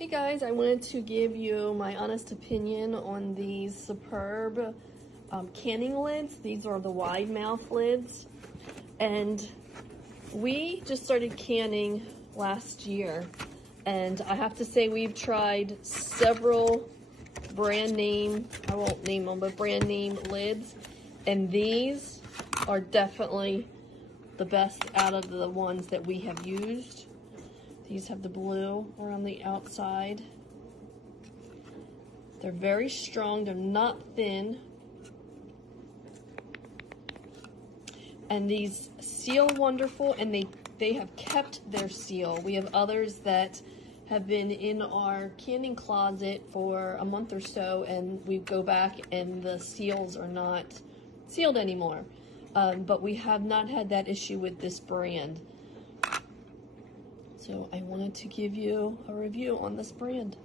Hey guys, I wanted to give you my honest opinion on these superb canning lids. These are the wide mouth lids, and we just started canning last year, and I have to say we've tried several brand name, I won't name them, but brand name lids, and these are definitely the best out of the ones that we have used. These have the blue around the outside. They're very strong, they're not thin. And these seal wonderful, and they have kept their seal. We have others that have been in our canning closet for a month or so, and we go back and the seals are not sealed anymore. But we have not had that issue with this brand. So I wanted to give you a review on this brand.